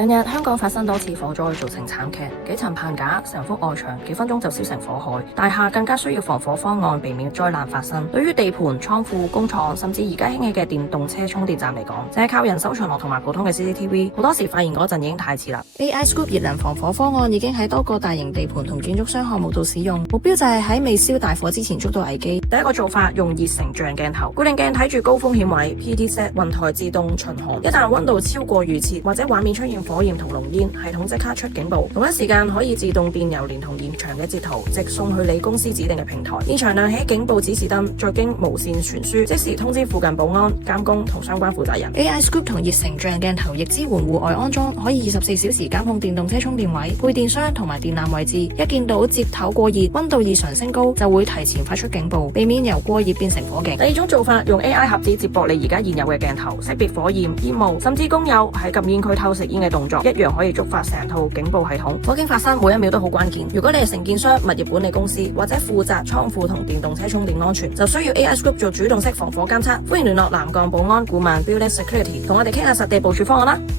近日香港發生多次火災，造成慘劇，幾層棚架、成幅外牆，幾分鐘就燒成火海。大廈更加需要防火方案，避免災難發生。對於地盤、倉庫、工廠，甚至而家興起嘅電動車充電站嚟講，淨係靠人手巡邏同埋普通嘅 CCTV， 好多時發現嗰陣已經太遲啦。AI Scoop 熱能防火方案已經喺多個大型地盤同建築商項目度使用，目標就係喺未燒大火之前捉到危機。第一個做法，用熱成像鏡頭，固定鏡睇住高風險位 ，PT set 雲台自動巡航，一旦溫度超過預設或者畫面出現火焰同濃煙，系統即刻出警報，同一時間可以自動電郵連同現場嘅截圖，直送去你公司指定嘅平台。現場亮起警報指示燈，再經無線傳輸，即時通知附近保安、監工同相關負責人。AI Scoop 同熱成像鏡頭亦支援戶外安裝，可以24小時監控電動車充電位、配電箱同埋電纜位置。一見到接頭過熱、溫度異常升高，就會提前發出警報，避免由過熱變成火警。第二種做法，用 AI 盒子接駁你而家現有嘅鏡頭，識別火焰、煙霧，甚至工友喺禁煙區偷食煙嘅動作，一樣可以觸發成套警報系統。火警發生每一秒都好關鍵。如果你係承建商、物業管理公司或者負責倉庫同電動車充電安全，就需要 AI Scoop 做主動式防火監測。歡迎聯絡南港保安顧問 Building Security，同我哋傾下實地部署方案啦。